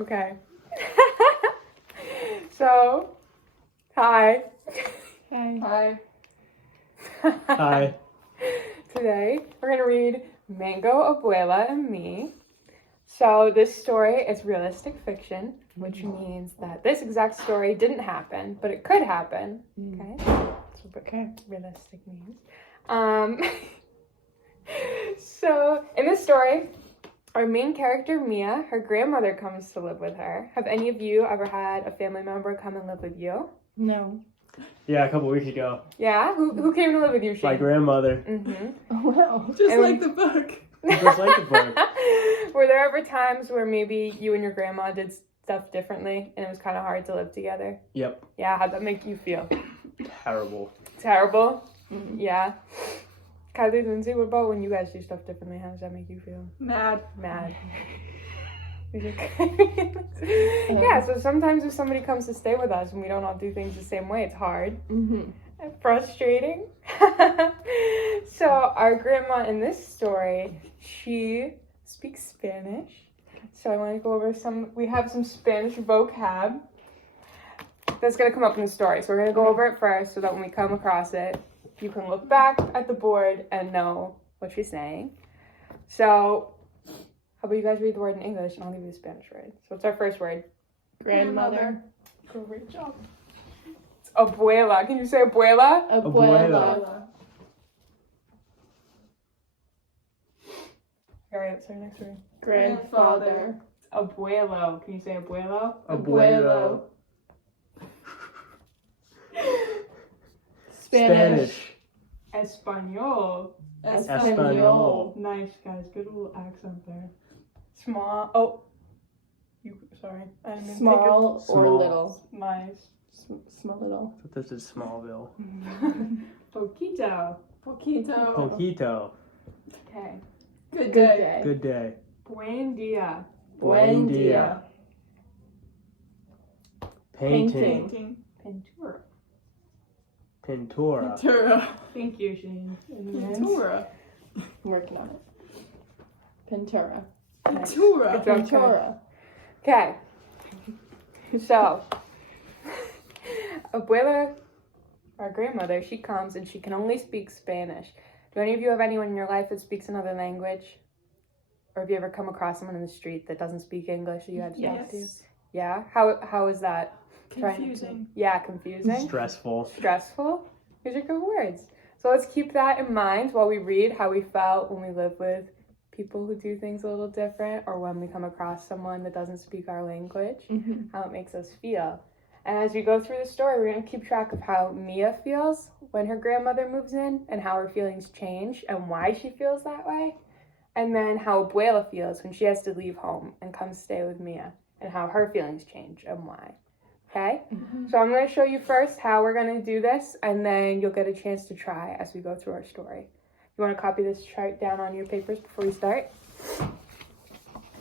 Okay. So, hi. Hi. Hi. Today, we're going to read Mango, Abuela, and Me. So, this story is realistic fiction, which means that this exact story didn't happen, but it could happen. Okay? That's what realistic means. So, in this story, our main character, Mia, her grandmother comes to live with her. Have any of you ever had a family member come and live with you? No. Yeah, a couple weeks ago. Yeah? Who came to live with you, Shane? My grandmother. Mm-hmm. Oh, wow. And- Like the book. Just like the book. Were there ever times where maybe you and your grandma did stuff differently and it was kind of hard to live together? Yep. Yeah, how'd that make you feel? Terrible. Terrible? Mm-hmm. Yeah. Kylie, Lindsay, what about when you guys do stuff differently? How does that make you feel? Mad. Mad. Yeah, so sometimes if somebody comes to stay with us and we don't all do things the same way, it's hard. Mm-hmm. And frustrating. So our grandma in this story, she speaks Spanish. So I want to go over we have some Spanish vocab that's going to come up in the story. So we're going to go over it first so that when we come across it, you can look back at the board and know what she's saying. So how about you guys read the word in English and I'll give you the Spanish word. So what's our first word? Grandmother. Great job. It's abuela. Can you say abuela? Abuela. All right, what's our next word? Grandfather. It's abuelo. Can you say abuelo? Abuelo. Spanish. Espanol. Espanol. Nice, guys. Good little accent there. Sorry. I didn't mean to Small or Small. little. take Nice. Small little. This is Smallville. Poquito. Poquito. Poquito. Okay. Good day. Good day. Buen dia. Buen dia. Painting. Pintura. Pintura. Pintura. Thank you, Shane. Pintura. I'm working on it. Pintura. Nice. Pintura. Good job, Pintura. Okay. So, abuela, our grandmother, she comes and she can only speak Spanish. Do any of you have anyone in your life that speaks another language? Or have you ever come across someone in the street that doesn't speak English that you had to talk to? Yes. Yeah? How is that? Confusing. Confusing. Stressful. Stressful. These are good words. So let's keep that in mind while we read how we felt when we live with people who do things a little different or when we come across someone that doesn't speak our language, Mm-hmm. how it makes us feel. And as we go through the story, we're going to keep track of how Mia feels when her grandmother moves in and how her feelings change and why she feels that way. And then how Abuela feels when she has to leave home and come stay with Mia and how her feelings change and why. Okay? Mm-hmm. So I'm going to show you first how we're going to do this and then you'll get a chance to try as we go through our story. You want to copy this chart down on your papers before we start?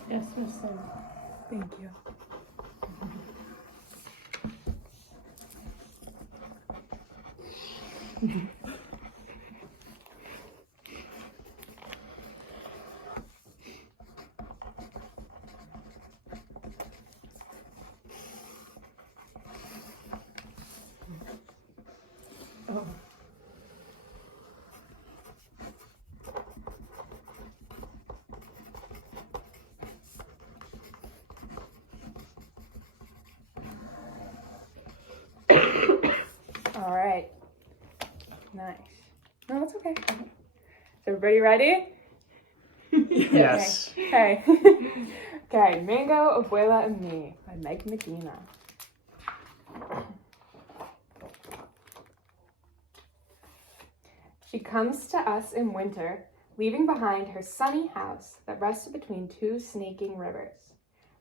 Yes, Miss Sam. Thank you. Oh. All right. Nice. No, that's okay. Is everybody ready? Yes. Okay. Okay. Mango, Abuela, and Me by Meg Medina. She comes to us in winter, leaving behind her sunny house that rested between two snaking rivers.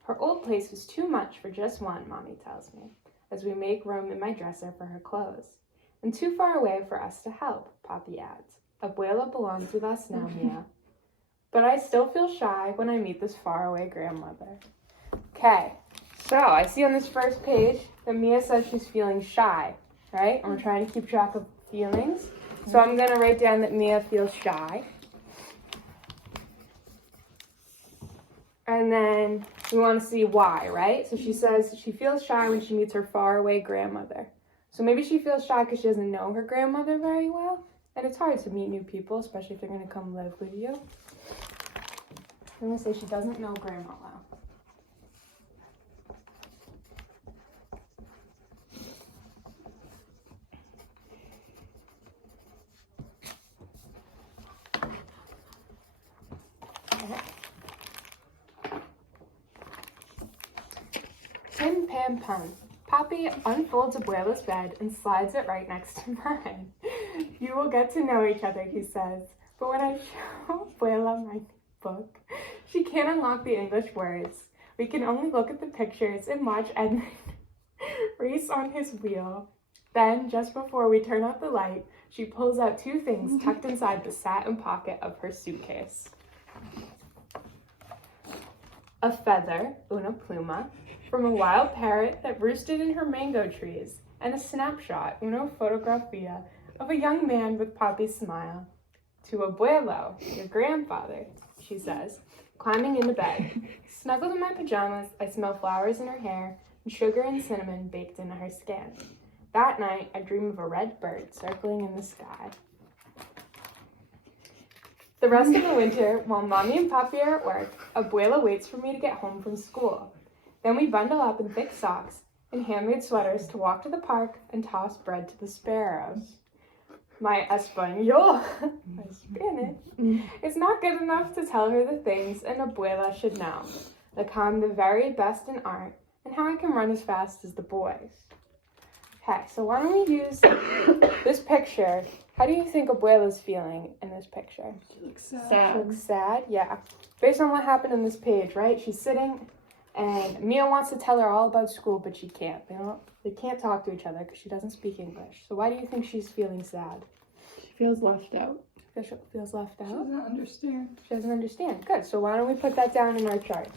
Her old place was too much for just one, Mommy tells me, as we make room in my dresser for her clothes. And too far away for us to help, Poppy adds. Abuela belongs with us now, Mia. But I still feel shy when I meet this faraway grandmother. Okay, so I see on this first page that Mia says she's feeling shy, right? And we're trying to keep track of feelings. So I'm going to write down that Mia feels shy. And then We want to see why, right? So she says she feels shy when she meets her faraway grandmother. So maybe she feels shy because she doesn't know her grandmother very well. And it's hard to meet new people, especially if they're going to come live with you. I'm going to say she doesn't know grandma well. Pim pam pum. Poppy unfolds Abuela's bed and slides it right next to mine. You will get to know each other, he says. But when I show Abuela my book, she can't unlock the English words. We can only look at the pictures and watch Edmund race on his wheel. Then, just before we turn out the light, she pulls out two things tucked inside the satin pocket of her suitcase. A feather, una pluma, from a wild parrot that roosted in her mango trees, and a snapshot, una fotografia, of a young man with Poppy's smile. To Abuelo, your grandfather, she says, climbing into bed. Snuggled in my pajamas, I smell flowers in her hair and sugar and cinnamon baked into her skin. That night, I dream of a red bird circling in the sky. The rest of the winter, while Mommy and Poppy are at work, Abuela waits for me to get home from school. Then we bundle up in thick socks and handmade sweaters to walk to the park and toss bread to the sparrows. My Espanol, my Spanish, is not good enough to tell her the things an abuela should know, like how I'm the very best in art and how I can run as fast as the boys. Okay, so why don't we use this picture? How do you think Abuela's feeling in this picture? She looks sad. She looks sad, yeah. Based on what happened in this page, right? She's sitting, and Mia wants to tell her all about school, but she can't. They can't talk to each other because she doesn't speak English. So why do you think she's feeling sad? She feels left out. She feels left out? She doesn't understand. She doesn't understand. Good. So why don't we put that down in our charts?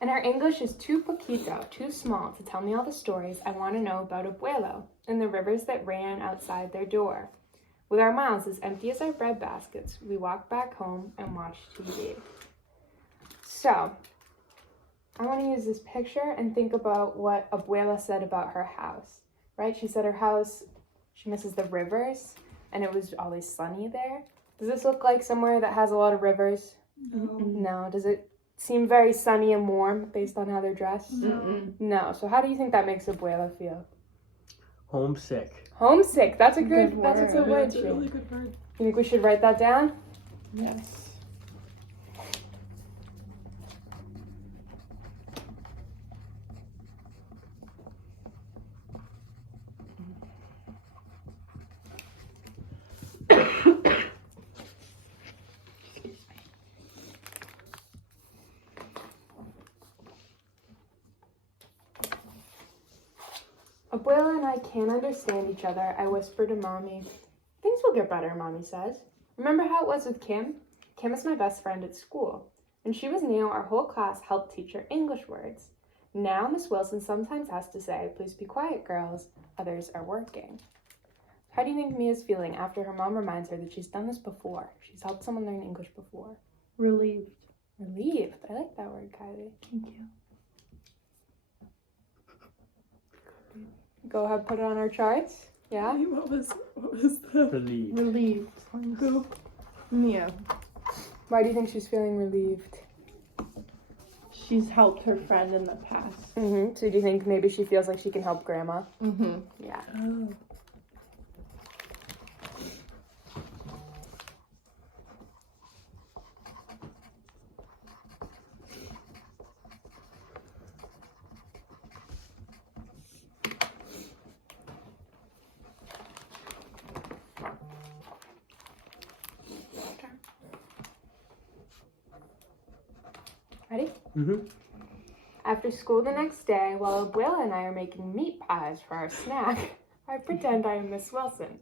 And her English is too poquito, too small to tell me all the stories I want to know about Abuelo and the rivers that ran outside their door. With our mouths as empty as our bread baskets, we walk back home and watch TV. So, I want to use this picture and think about what Abuela said about her house, right? She said her house, she misses the rivers, and it was always sunny there. Does this look like somewhere that has a lot of rivers? No. Does it seem very sunny and warm based on how they're dressed? No. So how do you think that makes Abuela feel? Homesick. Homesick. That's a good Good that's a good word. word. That's a really good word. You think we should write that down? Yes. Abuela and I can't understand each other, I whisper to Mommy. Things will get better, Mommy says. Remember how it was with Kim? Kim is my best friend at school. When she was new, our whole class helped teach her English words. Now Miss Wilson sometimes has to say, please be quiet, girls. Others are working. How do you think Mia's feeling after her mom reminds her that she's done this before? She's helped someone learn English before. Relieved. Relieved. I like that word, Kylie. Thank you. Go ahead, put it on our charts. Yeah? What was the Relieved. relieved? Go. Mia. Why do you think she's feeling relieved? She's helped her friend in the past. Mm-hmm. So do you think maybe she feels like she can help Grandma? Mm-hmm. Yeah. Oh. Ready? Mm-hmm. After school the next day, while Abuela and I are making meat pies for our snack, I pretend I am Miss Wilson.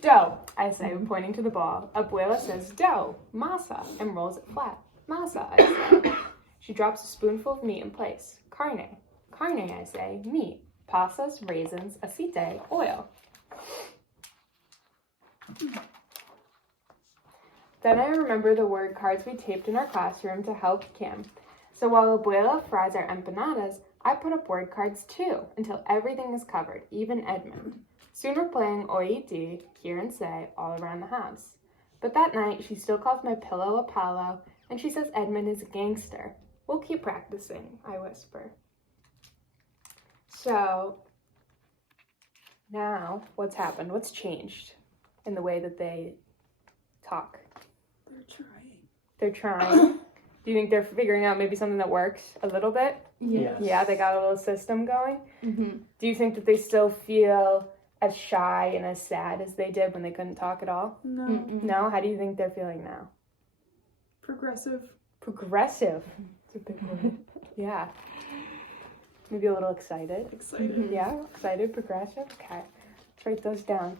Dough, I say, pointing to the ball. Abuela says dough, masa, and rolls it flat. Masa, I say. She drops a spoonful of meat in place. Carne. Carne, I say, meat. Pasas, raisins, aceite, oil. Then I remember the word cards we taped in our classroom to help Kim. So while Abuela fries our empanadas, I put up word cards too, until everything is covered, even Edmund. Soon we're playing Oiti, hear and say, all around the house. But that night, she still calls my pillow Apollo, and she says Edmund is a gangster. We'll keep practicing, I whisper. So, now, what's happened? What's changed in the way that they talk? They're trying. Do you think they're figuring out maybe something that works a little bit? Yes. Yeah, they got a little system going. Mm-hmm. Do you think that they still feel as shy and as sad as they did when they couldn't talk at all? No. Mm-mm. No? How do you think they're feeling now? Progressive. Progressive. It's a big word. Yeah. Maybe a little excited. Excited. Mhm. Yeah, excited, progressive. Okay. Let's write those down.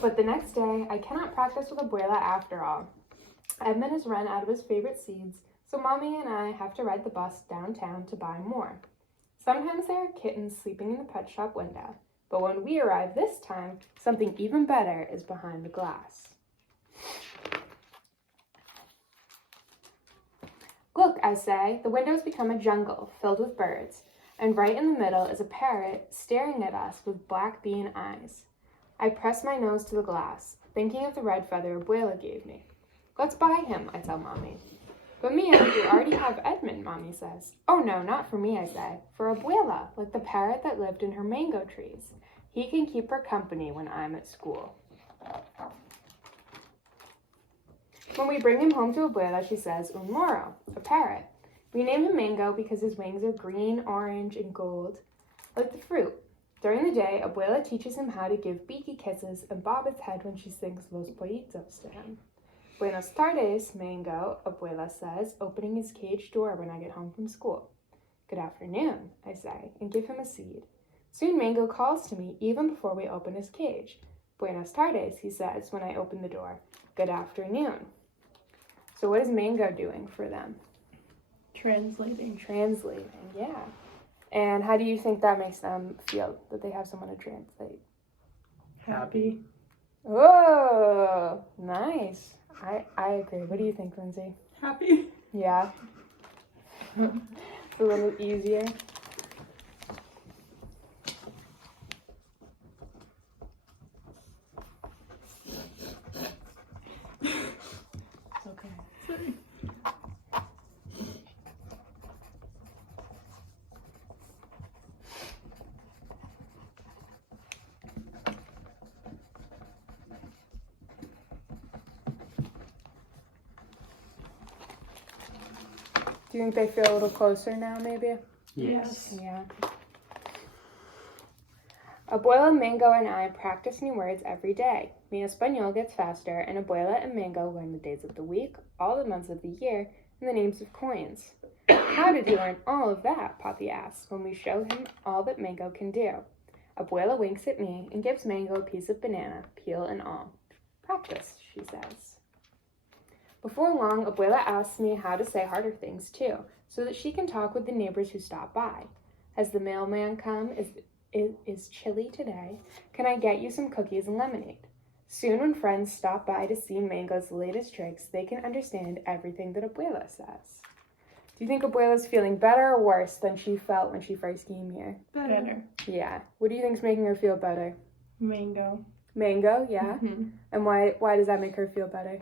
But the next day, I cannot practice with Abuela after all. Edmund has run out of his favorite seeds, so Mommy and I have to ride the bus downtown to buy more. Sometimes there are kittens sleeping in the pet shop window, but when we arrive this time, something even better is behind the glass. Look, I say, the window's become a jungle filled with birds, and right in the middle is a parrot staring at us with black bean eyes. I press my nose to the glass, thinking of the red feather Abuela gave me. Let's buy him, I tell Mommy. But Mia, you already have Edmund, Mommy says. Oh no, not for me, I say. For Abuela, like the parrot that lived in her mango trees. He can keep her company when I'm at school. When we bring him home to Abuela, she says, un moro, a parrot. We name him Mango because his wings are green, orange, and gold, like the fruit. During the day, Abuela teaches him how to give beaky kisses and bob his head when she sings Los Pollitos to him. Buenos tardes, Mango, Abuela says, opening his cage door when I get home from school. Good afternoon, I say, and give him a seed. Soon Mango calls to me even before we open his cage. Buenos tardes, he says when I open the door. Good afternoon. So what is Mango doing for them? Translating. Translating, yeah. And how do you think that makes them feel, that they have someone to translate? Happy. Oh, nice. I agree. What do you think, Lindsay? Happy. Yeah. It's a little easier. It's okay. Sorry. Do you think they feel a little closer now, maybe? Yes. Yeah. Abuela, Mango, and I practice new words every day. Mi Espanol gets faster, and Abuela and Mango learn the days of the week, all the months of the year, and the names of coins. How did you learn all of that? Papi asks when we show him all that Mango can do. Abuela winks at me and gives Mango a piece of banana, peel and all. Practice, she says. Before long, Abuela asks me how to say harder things too, so that she can talk with the neighbors who stop by. Has the mailman come? Is chilly today? Can I get you some cookies and lemonade? Soon when friends stop by to see Mango's latest tricks, they can understand everything that Abuela says. Do you think Abuela's feeling better or worse than she felt when she first came here? Better. Yeah. What do you think's making her feel better? Mango. Mango, yeah. Mm-hmm. And why does that make her feel better?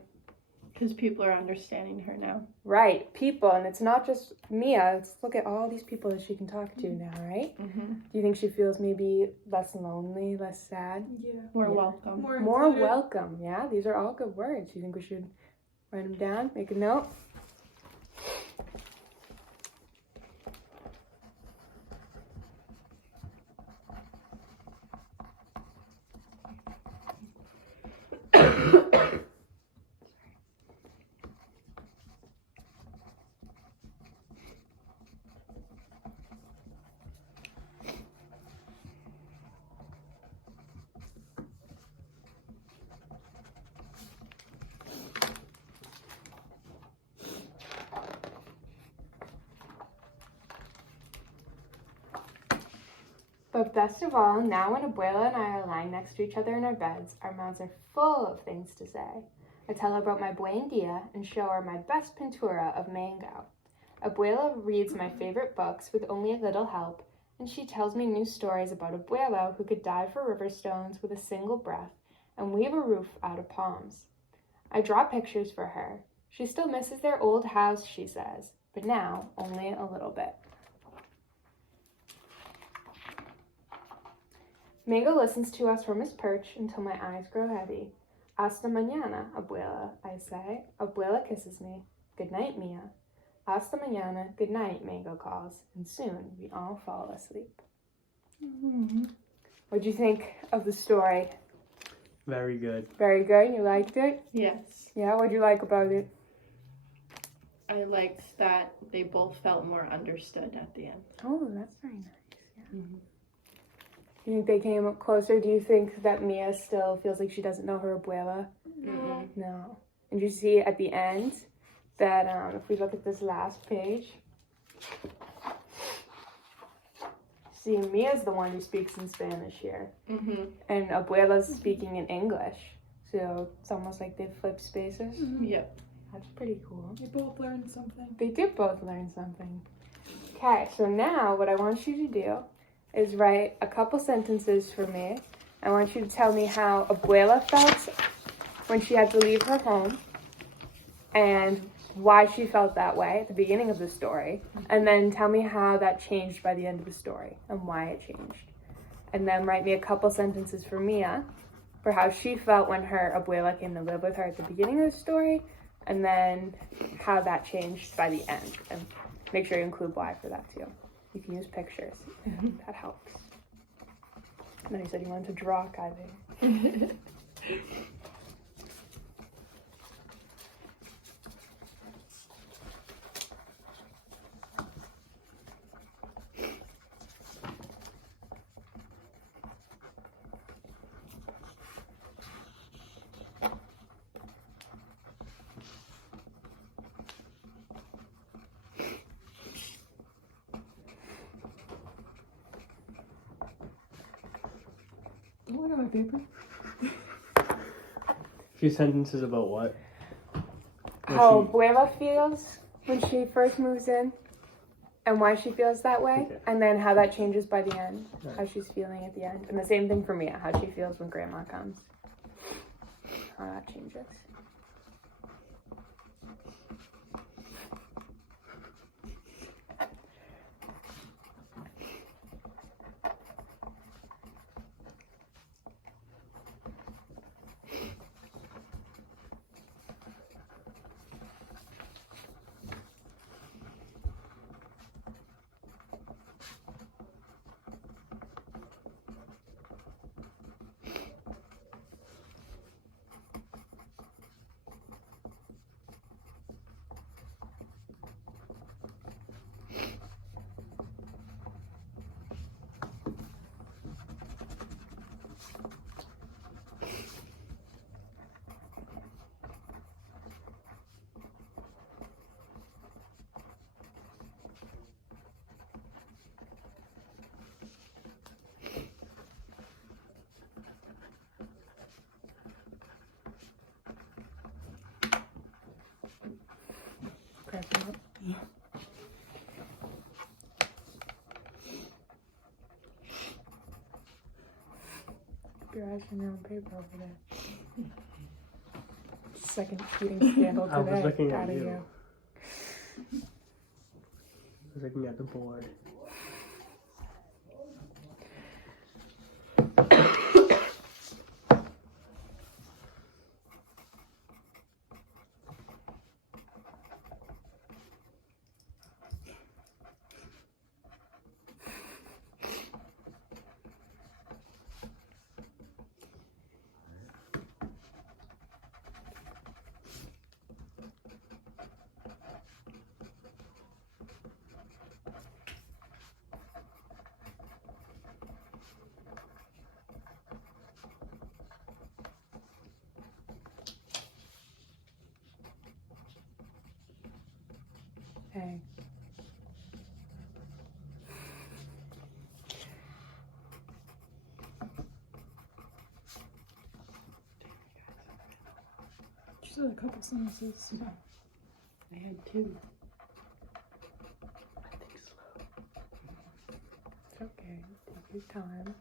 Because people are understanding her now. Right, people, and it's not just Mia. Let's look at all these people that she can talk to now, right? Mm-hmm. Do you think she feels maybe less lonely, less sad? Yeah. More Yeah. welcome. More included. welcome, yeah? These are all good words. You think we should write them down, make a note? But best of all, now when Abuela and I are lying next to each other in our beds, our mouths are full of things to say. I tell her about my buen dia and show her my best pintura of mango. Abuela reads my favorite books with only a little help, and she tells me new stories about Abuela who could dive for river stones with a single breath and weave a roof out of palms. I draw pictures for her. She still misses their old house, she says, but now only a little bit. Mango listens to us from his perch until my eyes grow heavy. Hasta mañana, Abuela, I say. Abuela kisses me. Good night, Mia. Hasta mañana, good night, Mango calls, and soon we all fall asleep. Mm-hmm. What'd you think of the story? Very good. Very good. You liked it? Yes. Yeah, what'd you like about it? I liked that they both felt more understood at the end. Oh, that's very nice. Yeah. Mm-hmm. Do you think they came up closer? Do you think that Mia still feels like she doesn't know her Abuela? Mm-mm. No. And you see at the end that if we look at this last page, see Mia's the one who speaks in Spanish here, Mm-hmm. and Abuela's speaking in English. So it's almost like they flipped spaces. Yep. That's pretty cool. They both learned something. They did both learn something. Okay, so now what I want you to do is write a couple sentences for me. I want you to tell me how Abuela felt when she had to leave her home and why she felt that way at the beginning of the story. And then tell me how that changed by the end of the story and why it changed. And then write me a couple sentences for Mia for how she felt when her Abuela came to live with her at the beginning of the story, and then how that changed by the end. And make sure you include why for that too. You can use pictures. That helps. And then you said you wanted to draw, Kylie. Oh, I got my paper. A few sentences about what? How Abuela feels when she first moves in and why she feels that way, Okay. and then how that changes by the end, Right. how she's feeling at the end. And the same thing for Mia, how she feels when Grandma comes, how that changes. Grab it up. flashing their own paper over there. Second cheating scandal today. I was looking at Outta you. here. I was looking at the board. Hey. She said a couple sentences. I had 2. I think slow. It's okay. Take your time.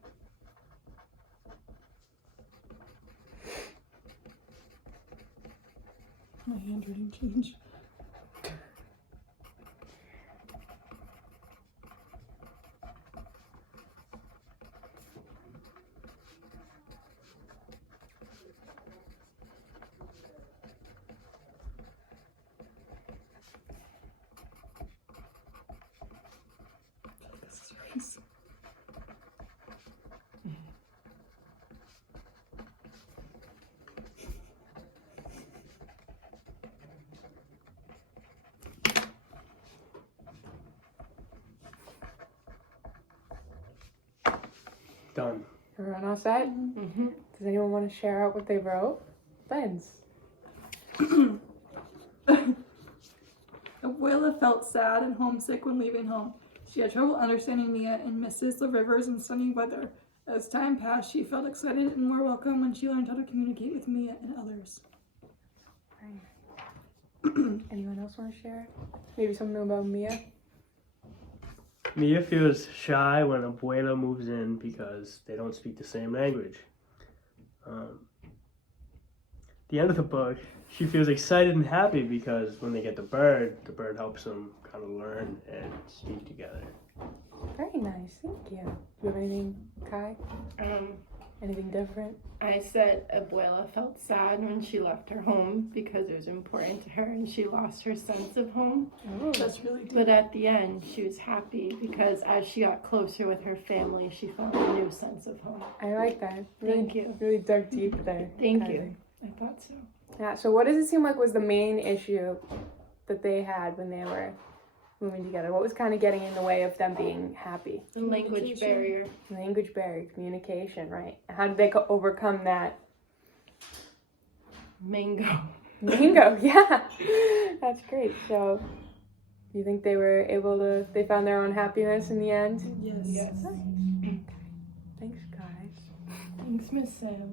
My handwriting changed. This is Reese. Done. Everyone all set? Mm-hmm. Does anyone want to share out what they wrote? Lens. Abuela felt sad and homesick when leaving home. She had trouble understanding Mia and misses the rivers and sunny weather. As time passed, she felt excited and more welcome when she learned how to communicate with Mia and others. Anyone else want to share? Maybe something about Mia? Mia feels shy when Abuela moves in because they don't speak the same language. The end of the book, she feels excited and happy because when they get the bird helps them kind of learn and speak together. Very nice, thank you. Do you have anything, Kai? Anything different? I said Abuela felt sad when she left her home because it was important to her and she lost her sense of home. Oh, That's really deep. But at the end, she was happy because as she got closer with her family, she felt a new sense of home. I like that. Really, Thank you. Really dug deep there. Thank Kylie. you. I thought so. Yeah, so what does it seem like was the main issue that they had when they were moving together? What was kind of getting in the way of them being happy? The language barrier. Language barrier, communication, right? How did they overcome that? Mango. Bingo, yeah. That's great. So, you think they were able to, they found their own happiness in the end? Yes. Yes. Nice. Thanks, guys. Thanks, Miss Sam.